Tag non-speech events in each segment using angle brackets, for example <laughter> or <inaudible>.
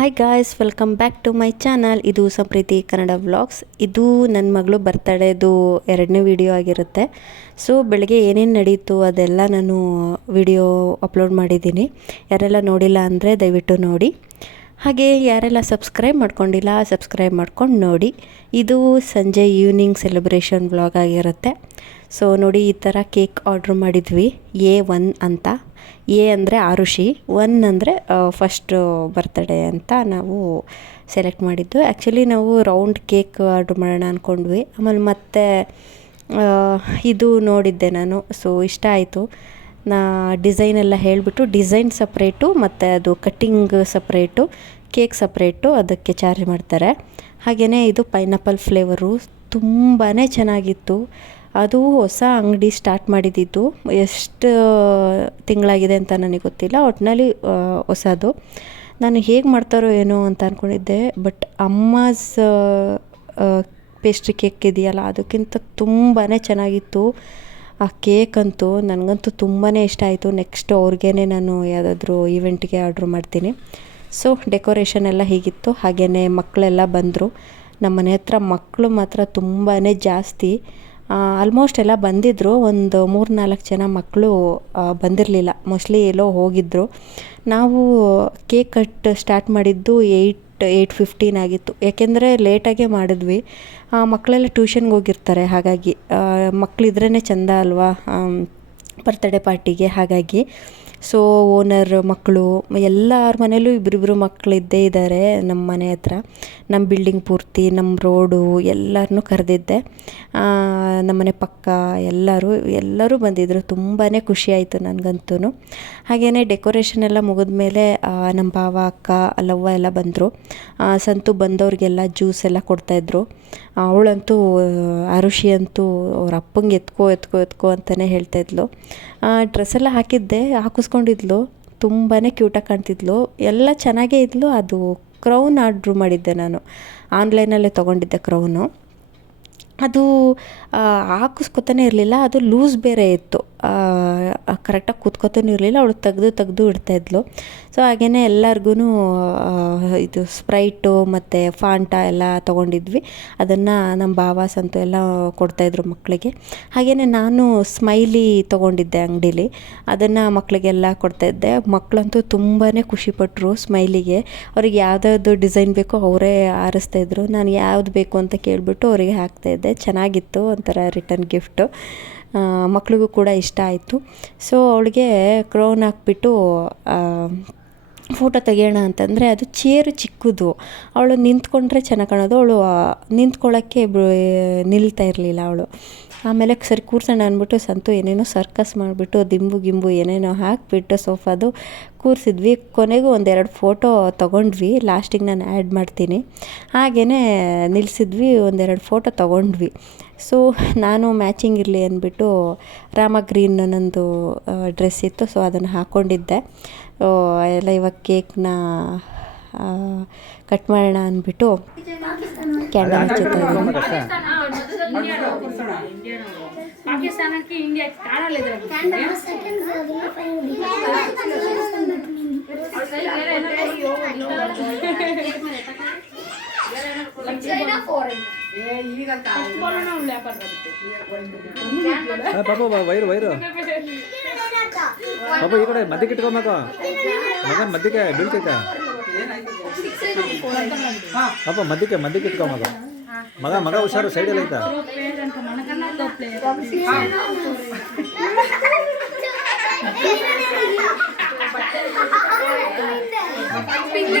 Hi guys welcome back to my channel ಇದು Sampreethi Kannada vlogs ಇದು ನನ್ನ ಮಗಳು ಬರ್ತಡೇದು ಎರಡನೇ ವಿಡಿಯೋ ಆಗಿರುತ್ತೆ. ಸೊ ಬೆಳಗ್ಗೆ ಏನೇನು ನಡೀತು ಅದೆಲ್ಲ ನಾನು ವಿಡಿಯೋ ಅಪ್ಲೋಡ್ ಮಾಡಿದ್ದೀನಿ. ಯಾರೆಲ್ಲ ನೋಡಿಲ್ಲ ಅಂದರೆ ದಯವಿಟ್ಟು ನೋಡಿ. ಹಾಗೆ ಯಾರೆಲ್ಲ ಸಬ್ಸ್ಕ್ರೈಬ್ ಮಾಡ್ಕೊಂಡಿಲ್ಲ ಸಬ್ಸ್ಕ್ರೈಬ್ ಮಾಡ್ಕೊಂಡು ನೋಡಿ. ಇದು ಸಂಜೆ ಈವ್ನಿಂಗ್ ಸೆಲೆಬ್ರೇಷನ್ ವ್ಲಾಗ್ ಆಗಿರುತ್ತೆ. ಸೊ ನೋಡಿ ಈ ಥರ ಕೇಕ್ ಆರ್ಡ್ರ್ ಮಾಡಿದ್ವಿ. ಎ ಒನ್ ಅಂತ. ಎ ಅಂದರೆ ಆರುಷಿ, ಒನ್ ಅಂದರೆ ಫಸ್ಟು ಬರ್ತಡೇ ಅಂತ ನಾವು ಸೆಲೆಕ್ಟ್ ಮಾಡಿದ್ದು. ಆ್ಯಕ್ಚುಲಿ ನಾವು ರೌಂಡ್ ಕೇಕ್ ಆರ್ಡ್ರ್ ಮಾಡೋಣ ಅಂದ್ಕೊಂಡ್ವಿ ಆಮೇಲೆ ಮತ್ತೆ ಇದು ನೋಡಿದ್ದೆ ನಾನು. ಸೊ ಇಷ್ಟ ಆಯಿತು. ನಾ ಡಿಸೈನ್ ಎಲ್ಲ ಹೇಳಿಬಿಟ್ಟು ಡಿಸೈನ್ ಸಪ್ರೇಟು ಮತ್ತು ಅದು ಕಟ್ಟಿಂಗ್ ಸಪ್ರೇಟು ಕೇಕ್ ಸಪ್ರೇಟು ಅದಕ್ಕೆ ಚಾರ್ಜ್ ಮಾಡ್ತಾರೆ. ಹಾಗೆಯೇ ಇದು ಪೈನಾಪಲ್ ಫ್ಲೇವರು ತುಂಬಾ ಚೆನ್ನಾಗಿತ್ತು. ಅದು ಹೊಸ ಅಂಗಡಿ ಸ್ಟಾರ್ಟ್ ಮಾಡಿದ್ದಿದ್ದು ಎಷ್ಟು ತಿಂಗಳಾಗಿದೆ ಅಂತ ನನಗೆ ಗೊತ್ತಿಲ್ಲ. ಒಟ್ಟಿನಲ್ಲಿ ಹೊಸದು. ನಾನು ಹೇಗೆ ಮಾಡ್ತಾರೋ ಏನೋ ಅಂತ ಅಂದ್ಕೊಂಡಿದ್ದೆ ಬಟ್ ಅಮ್ಮಾಸ್ ಪೇಸ್ಟ್ರಿ ಕೇಕ್ ಇದೆಯಲ್ಲ, ಅದಕ್ಕಿಂತ ತುಂಬಾ ಚೆನ್ನಾಗಿತ್ತು. ಆ ಕೇಕ್ ಅಂತೂ ನನಗಂತೂ ತುಂಬಾ ಇಷ್ಟ ಆಯಿತು. ನೆಕ್ಸ್ಟ್ ಅವ್ರಿಗೇ ನಾನು ಯಾವುದಾದ್ರೂ ಈವೆಂಟ್ಗೆ ಆರ್ಡ್ರ್ ಮಾಡ್ತೀನಿ. ಸೊ ಡೆಕೋರೇಷನ್ ಎಲ್ಲ ಹೀಗಿತ್ತು. ಹಾಗೆಯೇ ಮಕ್ಕಳೆಲ್ಲ ಬಂದರು. ನಮ್ಮ ಮನೆ ಹತ್ರ ಮಕ್ಕಳು ಮಾತ್ರ ತುಂಬಾ ಜಾಸ್ತಿ. ಆಲ್ಮೋಸ್ಟ್ ಎಲ್ಲ ಬಂದಿದ್ದರು ಒಂದು ಮೂರು ನಾಲ್ಕು ಜನ ಮಕ್ಕಳು ಬಂದಿರಲಿಲ್ಲ. ಮೋಸ್ಟ್ಲಿ ಎಲ್ಲೋ ಹೋಗಿದ್ದರು ನಾವು ಕೇಕ್ ಕಟ್ ಸ್ಟಾರ್ಟ್ ಮಾಡಿದ್ದು ಏಯ್ಟ್ ಏಯ್ಟ್ ಫಿಫ್ಟೀನ್ ಆಗಿತ್ತು. ಯಾಕೆಂದರೆ ಲೇಟಾಗೇ ಮಾಡಿದ್ವಿ. ಮಕ್ಕಳೆಲ್ಲ ಟ್ಯೂಷನ್ಗೆ ಹೋಗಿರ್ತಾರೆ, ಹಾಗಾಗಿ. ಮಕ್ಕಳಿದ್ರೇ ಚೆಂದ ಅಲ್ವಾ? ಬರ್ತಡೇ ಪಾರ್ಟಿಗೆ ಹಾಗಾಗಿ. ಸೊ ಓನರ್ ಮಕ್ಕಳು, ಎಲ್ಲರ ಮನೇಲೂ ಇಬ್ಬರಿಬ್ರು ಮಕ್ಕಳು ಇದ್ದೇ ಇದ್ದಾರೆ ನಮ್ಮ ಮನೆ ಹತ್ರ. ನಮ್ಮ ಬಿಲ್ಡಿಂಗ್ ಪೂರ್ತಿ ನಮ್ಮ ರೋಡು ಎಲ್ಲರನ್ನೂ ಕರೆದಿದ್ದೆ. ನಮ್ಮನೆ ಪಕ್ಕ ಎಲ್ಲರೂ ಎಲ್ಲರೂ ಬಂದಿದ್ದರು ತುಂಬಾ ಖುಷಿ ನನಗಂತೂ ಹಾಗೆಯೇ ಡೆಕೋರೇಷನ್ ಎಲ್ಲ ಮುಗಿದ ಮೇಲೆ ನಮ್ಮ ಭಾವ, ಅಕ್ಕ, ಅಲ್ಲವ್ವ ಎಲ್ಲ ಬಂದರು. ಸಂತು ಬಂದವ್ರಿಗೆಲ್ಲ ಜ್ಯೂಸ್ ಎಲ್ಲ ಕೊಡ್ತಾಯಿದ್ರು ಅವಳಂತೂ, ಅರುಷಿ ಅಂತೂ ಅವ್ರ ಅಪ್ಪಂಗೆ ಎತ್ಕೋ ಎತ್ಕೋ ಎತ್ಕೋ ಅಂತಲೇ ಹೇಳ್ತಾಯಿದ್ಲು ಡ್ರೆಸ್ಸೆಲ್ಲ ಹಾಕಿದ್ದೆ ಹಾಕಿದ್ದೆ ಹಾಕಿಸ್ಕೊಂಡಿದ್ಲು ತುಂಬಾ ಕ್ಯೂಟಾಗಿ ಕಾಣ್ತಿದ್ಲು, ಎಲ್ಲ ಚೆನ್ನಾಗೇ ಇದ್ಲು, ಅದು ಕ್ರೌನ್ ಆರ್ಡ್ರು ಮಾಡಿದ್ದೆ ನಾನು. ಆನ್ಲೈನಲ್ಲೇ ತೊಗೊಂಡಿದ್ದೆ ಕ್ರೌನು ಅದು ಹಾಕಿಸ್ಕೊತಾನೆ ಇರಲಿಲ್ಲ, ಅದು ಲೂಸ್ ಬೇರೆ ಇತ್ತು. ಕರೆಕ್ಟಾಗಿ ಕೂತ್ಕೊತಾನೂ ಇರಲಿಲ್ಲ, ಅವಳು ತೆಗ್ದು ಇಡ್ತಾ ಇಡ್ತಾಯಿದ್ಲು ಸೊ ಹಾಗೆಯೇ ಎಲ್ಲರಿಗೂ ಇದು ಸ್ಪ್ರೈಟು ಮತ್ತು ಫಾಂಟ ಎಲ್ಲ ತೊಗೊಂಡಿದ್ವಿ. ಅದನ್ನು ನಮ್ಮ ಬಾವಾಸ್ ಅಂತೂ ಎಲ್ಲ ಕೊಡ್ತಾಯಿದ್ರು ಮಕ್ಕಳಿಗೆ ಹಾಗೆಯೇ ನಾನು ಸ್ಮೈಲಿ ತೊಗೊಂಡಿದ್ದೆ ಅಂಗಡೀಲಿ. ಅದನ್ನು ಮಕ್ಕಳಿಗೆಲ್ಲ ಕೊಡ್ತಾಯಿದ್ದೆ ಮಕ್ಕಳಂತೂ ತುಂಬಾ ಖುಷಿಪಟ್ಟರು ಸ್ಮೈಲಿಗೆ. ಅವ್ರಿಗೆ ಯಾವುದಾದ್ರು ಡಿಸೈನ್ ಬೇಕೋ ಅವರೇ ಆರಿಸ್ತಾಯಿದ್ರು ನಾನು ಯಾವ್ದು ಬೇಕು ಅಂತ ಕೇಳಿಬಿಟ್ಟು ಅವರಿಗೆ ಹಾಕ್ತಾಯಿದ್ದೆ ಚೆನ್ನಾಗಿತ್ತು ಒಂಥರ ರಿಟರ್ನ್ ಗಿಫ್ಟು. ಮಕ್ಳಿಗೂ ಕೂಡ ಇಷ್ಟ ಆಯಿತು. ಸೊ ಅವಳಿಗೆ ಕ್ರೋನ್ ಹಾಕ್ಬಿಟ್ಟು ಫೋಟೋ ತೆಗೆಯೋಣ ಅಂತಂದರೆ ಅದು ಚೇರು ಚಿಕ್ಕದು. ಅವಳು ನಿಂತ್ಕೊಂಡ್ರೆ ಚೆನ್ನಾಗಿ ಕಾಣೋದು. ಅವಳು ನಿಂತ್ಕೊಳ್ಳೋಕ್ಕೆ ನಿಲ್ತಾ ಇರಲಿಲ್ಲ ಅವಳು. ಆಮೇಲೆ ಸರಿ ಕೂರ್ಸೋಣ ಅಂದ್ಬಿಟ್ಟು ಸಂತು ಏನೇನೋ ಸರ್ಕಸ್ ಮಾಡಿಬಿಟ್ಟು ದಿಂಬು ಗಿಂಬು ಏನೇನೋ ಹಾಕಿಬಿಟ್ಟು ಸೋಫಾದು ಕೂರಿಸಿದ್ವಿ. ಕೊನೆಗೂ ಒಂದೆರಡು ಫೋಟೋ ತೊಗೊಂಡ್ವಿ. ಲಾಸ್ಟಿಗೆ ನಾನು ಆ್ಯಡ್ ಮಾಡ್ತೀನಿ. ಹಾಗೇ ನಿಲ್ಲಿಸಿದ್ವಿ ಒಂದೆರಡು ಫೋಟೋ ತೊಗೊಂಡ್ವಿ. ಸೊ ನಾನು ಮ್ಯಾಚಿಂಗ್ ಇರಲಿ ಅಂದ್ಬಿಟ್ಟು ರಾಮ ಗ್ರೀನ್ ನಂದು ಡ್ರೆಸ್ ಇತ್ತು. ಸೊ ಅದನ್ನು ಹಾಕ್ಕೊಂಡಿದ್ದೆ ಎಲ್ಲ ಇವಾಗ ಕೇಕ್ನ ಕಟ್ ಮಾಡೋಣ ಅಂದ್ಬಿಟ್ಟು ಕ್ಯಾಂಡಲ್ ಹಚ್ಚುತ್ತಾ ಪಾಕಿಸ್ತಾನಕ್ಕೆ ಇಂಡಿಯಾ ಕಾಣಲಿದೆ ವೈರು ವೈರು ಪಾಪ ಈ ಕಡೆ ಮದ್ಯಕ್ಕೆ ಇಟ್ಕೊಬೇಕು ಮಗ ಮದ್ಯಕ್ಕೆ ಬೀಳ್ತೈತೆ ಪಾಪ ಮದ್ಯಕ್ಕೆ ಮದ್ಯಕ್ಕೆ ಇಟ್ಕೊಬೇಕು ಮಗ ಮಗ ಹುಷಾರು ಸೈಡಲ್ಲಿ ಐತಾ ಇಲ್ಲಿ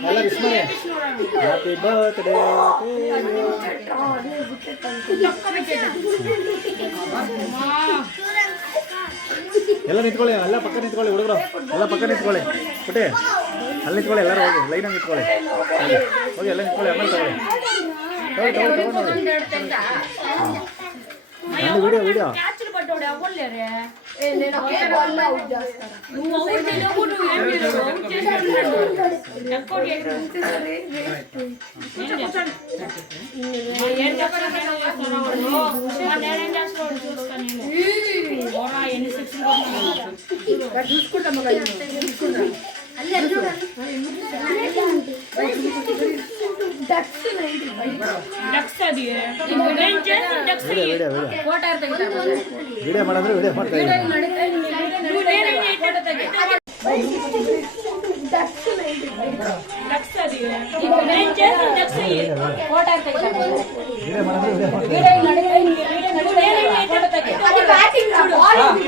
ಎಲ್ಲ ವಿಶ್ ಮಾಡಿ ಹ್ಯಾಪಿ ಬರ್ತ್ಡೇ ಟು ಯು ಎಲ್ಲ ನಿಂತ್ಕೊಳ್ಳಿ ಎಲ್ಲ ಪಕ್ಕ ನಿಂತ್ಕೊಳ್ಳಿ ಹುಡುಗರು ಎಲ್ಲ ಪಕ್ಕ ನಿಂತ್ಕೊಳ್ಳಿ ಪುಟಿ ಅಲ್ಲಿ ನಿಂತ್ಕೊಳ್ಳಿ ಎಲ್ಲರೂ ಹೋಗಿ ಲೈನಾಗಿ ನಿಂತ್ಕೊಳ್ಳಿ ಹೋಗಿ ಹೋಗಿ ಎಲ್ಲ ನಿಂತ್ಕೊಳ್ಳಿ ಆಮೇಲೆ ತಗೊಳ್ಳಿ ತಗೊಳ್ಳಿ ತಗೊಳ್ಳಿ ತಗೊಳ್ಳಿ ನೋಡಿ ನಂದು ವಿಡಿಯೋ అవ్వలేరే నువ్వు అవుట్ తెలియవు నువ్వు ఏం తెలియవు అవుట్ చేసి ఎక్కువ ఏం చెప్పాలి నేనేం. చేస్తున్నాడు చూస్తాను ఎన్ని సిక్స్ చూసుకుంటాము చూసుకుంటాను అల్లరి చూడండి డక్స్ అది. ವಿಡಿಯೋ ಮಾಡಿದ್ರೆ ವಿಡಿಯೋ ಮಾಡ್ತಾ ವಿಡಿಯೋ ಮಾಡಿದ್ರೆ ವಿಡಿಯೋ ಮಾಡ್ತಾ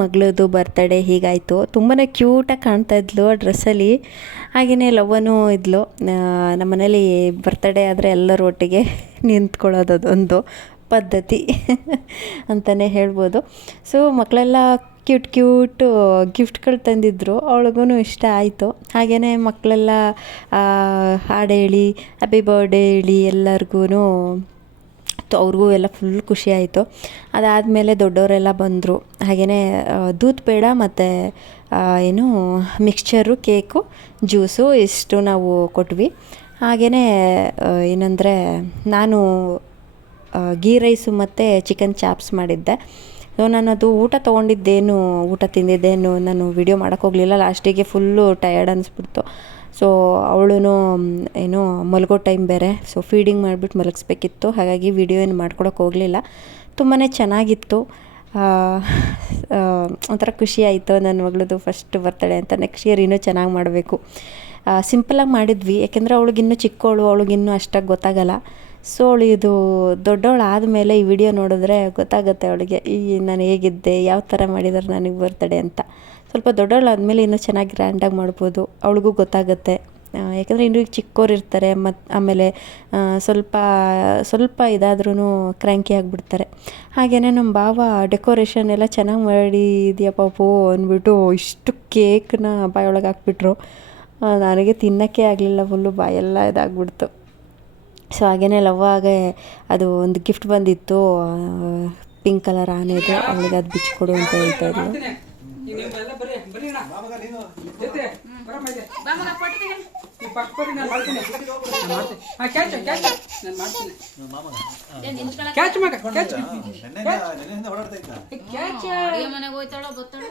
ಮಗಳದು ಬರ್ತಡೇ ಹೀಗಾಯಿತು. ತುಂಬಾ ಕ್ಯೂಟಾಗಿ ಕಾಣ್ತಾ ಇದ್ಲು ಆ ಡ್ರೆಸ್ಸಲ್ಲಿ ಹಾಗೆಯೇ ಲವ್ವನೂ ಇದ್ಲು. ನಮ್ಮ ಮನೇಲಿ ಬರ್ತಡೇ ಆದರೆ ಎಲ್ಲರೂ ಒಟ್ಟಿಗೆ <laughs> ನಿಂತ್ಕೊಳ್ಳೋದು ಅದೊಂದು ಪದ್ಧತಿ <laughs> ಅಂತಲೇ ಹೇಳ್ಬೋದು. ಸೊ ಮಕ್ಕಳೆಲ್ಲ ಕ್ಯೂಟ್ ಕ್ಯೂಟು ಗಿಫ್ಟ್ಗಳು ತಂದಿದ್ದರು ಅವಳಿಗೂ ಇಷ್ಟ ಆಯಿತು. ಹಾಗೆಯೇ ಮಕ್ಕಳೆಲ್ಲ ಹಾಡು ಹೇಳಿ ಹ್ಯಾಪಿ ಬರ್ಡೇ ಹೇಳಿ ಎಲ್ಲರಿಗೂ ತು- ಅವ್ರಿಗೂ ಎಲ್ಲ ಫುಲ್ ಖುಷಿ ಆಯಿತು. ಅದಾದಮೇಲೆ ದೊಡ್ಡವರೆಲ್ಲ ಬಂದರು. ಹಾಗೆಯೇ ದೂತ್ ಪೇಡ ಮತ್ತು ಏನು ಮಿಕ್ಸ್ಚರು ಕೇಕು ಜ್ಯೂಸು ಇಷ್ಟು ನಾವು ಕೊಟ್ವಿ. ಹಾಗೆಯೇ ಏನಂದರೆ ನಾನು ಗೀ ರೈಸು ಮತ್ತು ಚಿಕನ್ ಚಾಪ್ಸ್ ಮಾಡಿದ್ದೆ. ಸೊ ನಾನು ಅದು ಊಟ ತೊಗೊಂಡಿದ್ದೇನು, ಊಟ ತಿಂದಿದ್ದೇನು, ನಾನು ವಿಡಿಯೋ ಮಾಡೋಕ್ಕೋಗಲಿಲ್ಲ ಲಾಸ್ಟಿಗೆ ಫುಲ್ಲು ಟಯರ್ಡ್ ಅನಿಸ್ಬಿಡ್ತು. ಸೊ ಅವಳು ಏನು ಮಲಗೋ ಟೈಮ್ ಬೇರೆ. ಸೊ ಫೀಡಿಂಗ್ ಮಾಡಿಬಿಟ್ಟು ಮಲಗಿಸ್ಬೇಕಿತ್ತು. ಹಾಗಾಗಿ ವಿಡಿಯೋ ಏನು ಮಾಡ್ಕೊಳಕ್ಕೆ ಹೋಗಲಿಲ್ಲ. ತುಂಬಾ ಚೆನ್ನಾಗಿತ್ತು. ಒಂಥರ ಖುಷಿ ಆಯಿತು ನನ್ನ ಮಗಳದು ಫಸ್ಟ್ ಬರ್ತಡೇ ಅಂತ. ನೆಕ್ಸ್ಟ್ ಇಯರ್ ಇನ್ನೂ ಚೆನ್ನಾಗಿ ಮಾಡಬೇಕು. ಸಿಂಪಲಾಗಿ ಮಾಡಿದ್ವಿ. ಯಾಕೆಂದರೆ ಅವಳಿಗಿನ್ನೂ ಚಿಕ್ಕವಳು ಅವಳಿಗಿನ್ನೂ ಅಷ್ಟಾಗಿ ಗೊತ್ತಾಗಲ್ಲ. ಸೊ ಅವಳು ಇದು ದೊಡ್ಡವಳು ಆದಮೇಲೆ ಈ ವಿಡಿಯೋ ನೋಡಿದ್ರೆ ಗೊತ್ತಾಗುತ್ತೆ ಅವಳಿಗೆ, ಈ, ನಾನು ಹೇಗಿದ್ದೆ? ಯಾವ ಥರ ಮಾಡಿದ್ದಾರೆ ನನಗೆ ಬರ್ತಡೇ ಅಂತ. ಸ್ವಲ್ಪ ದೊಡ್ಡವಳು ಆದಮೇಲೆ ಇನ್ನೂ ಚೆನ್ನಾಗಿ ಗ್ರ್ಯಾಂಡಾಗಿ ಮಾಡ್ಬೋದು. ಅವಳಿಗೂ ಗೊತ್ತಾಗುತ್ತೆ. ಯಾಕಂದರೆ ಇನ್ನೂ ಚಿಕ್ಕವ್ರು ಇರ್ತಾರೆ ಮತ್ತು ಆಮೇಲೆ ಸ್ವಲ್ಪ ಸ್ವಲ್ಪ ಇದಾದ್ರೂ ಕ್ರ್ಯಾಂಕಿ ಆಗಿಬಿಡ್ತಾರೆ. ಹಾಗೆಯೇ ನಮ್ಮ ಭಾವ ಡೆಕೋರೇಷನ್ ಎಲ್ಲ ಚೆನ್ನಾಗಿ ಮಾಡಿದ್ಯಾ ಪಾಪು ಅಂದ್ಬಿಟ್ಟು ಇಷ್ಟು ಕೇಕ್ನ ಬಾಯೊಳಗೆ ಹಾಕ್ಬಿಟ್ರು. ನನಗೆ ತಿನ್ನೋಕ್ಕೆ ಆಗಲಿಲ್ಲ ಫುಲ್ಲು, ಬಾಯೆಲ್ಲ ಇದಾಗ್ಬಿಡ್ತು. ಸೊ ಹಾಗೆಯೇ ಲವ್ವಾಗೆ ಅದು ಒಂದು ಗಿಫ್ಟ್ ಬಂದಿತ್ತು. ಪಿಂಕ್ ಕಲರ್ ಆನೆದು, ಅವಳಿಗೆ ಅದು ಬಿಚ್ಚಿಕೊಡು ಅಂತ ಹೇಳ್ತಾ ನೀವೆಲ್ಲ ಬರ್ರಿ ಬರ್ರಿ ಅಣ್ಣ. ಜೊತೆ ಬರಮ್ಮ ಇದೆ. ಈ ಪಕ್ಕ ಬರ್ರಿ ನಾನು ಮಾಡ್ತೀನಿ ನಾನು ಮಾಡ್ತೀನಿ ಹಾ ಕ್ಯಾಚ್ ಕ್ಯಾಚ್ ನಾನು ಮಾಡ್ತೀನಿ ಕ್ಯಾಚ್ ಮಗ ಕ್ಯಾಚ್ ಓಡಾಡ್ತಾ ಇದ್ದ ಕ್ಯಾಚ್ ಅಡಿಗೆ ಮನೆಗೆ ಹೋಯ್ತಾಳೋ ಬತ್ತಾಳೋ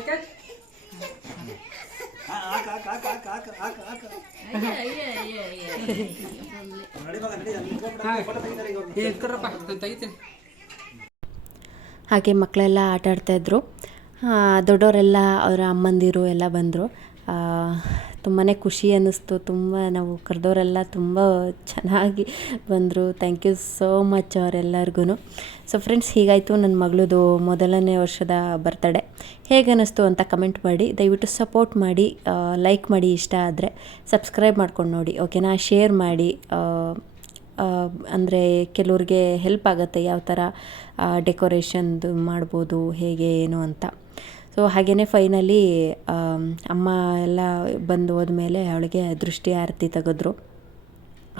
ಕ್ಯಾಚ್ ಹಾಗೆ ಮಕ್ಕಳೆಲ್ಲ ಆಟ ಆಡ್ತಾಯಿದ್ರು ದೊಡ್ಡವರೆಲ್ಲ ಅವರ ಅಮ್ಮಂದಿರು ಎಲ್ಲ ಬಂದರು. ತುಂಬಾ ಖುಷಿ ಅನ್ನಿಸ್ತು. ತುಂಬ ನಾವು ಕರೆದವರೆಲ್ಲ ತುಂಬ ಚೆನ್ನಾಗಿ ಬಂದರು. ಥ್ಯಾಂಕ್ ಯು ಸೋ ಮಚ್ ಅವರೆಲ್ಲರಿಗೂ ಸೊ ಫ್ರೆಂಡ್ಸ್ ಹೀಗಾಯಿತು ನನ್ನ ಮಗಳದು ಮೊದಲನೇ ವರ್ಷದ ಬರ್ತಡೇ ಹೇಗೆ ಅನ್ನಿಸ್ತು ಅಂತ ಕಮೆಂಟ್ ಮಾಡಿ. ದಯವಿಟ್ಟು ಸಪೋರ್ಟ್ ಮಾಡಿ ಲೈಕ್ ಮಾಡಿ ಇಷ್ಟ ಆದರೆ ಸಬ್ಸ್ಕ್ರೈಬ್ ಮಾಡ್ಕೊಂಡು ನೋಡಿ ಓಕೆನಾ ಶೇರ್ ಮಾಡಿ ಅಂದರೆ ಕೆಲವ್ರಿಗೆ ಹೆಲ್ಪ್ ಆಗುತ್ತೆ ಯಾವ ಥರ ಡೆಕೋರೇಷನ್ದು ಮಾಡ್ಬೋದು, ಹೇಗೆ, ಏನು ಅಂತ. ಸೊ ಹಾಗೆಯೇ ಫೈನಲಿ ಅಮ್ಮ ಎಲ್ಲ ಬಂದು ಹೋದ್ಮೇಲೆ ಅವಳಿಗೆ ದೃಷ್ಟಿ ಆರತಿ ತೆಗೆದ್ರು.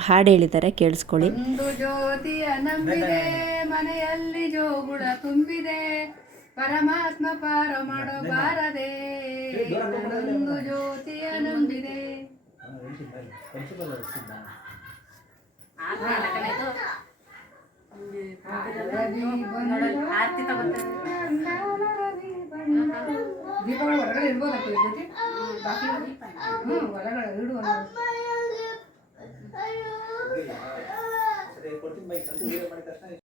ಹಾಡು ಹೇಳಿದ್ದಾರೆ ಕೇಳಿಸ್ಕೊಳ್ಳಿ. ಜ್ಯೋತಿಯ ನಂಬಿದೆ ಮನೆಯಲ್ಲಿ ಜೋಗುಡ ತುಂಬಿದೆ ಪರಮಾತ್ಮ ಪಾರ ಮಾಡೋ ಬಾರದೆ. ಒಂದು ಜ್ಯೋತಿಯ ನಂಬಿದೆ. ದೀಪಗಳು ಹೊರಗಡೆ ಇಡ್ಬೋದಪ್ಪ ಜೊತೆ ಹ್ಞೂ ಹೊರಗಡೆ ಇಡು ಕೊಡ್ತೀನಿ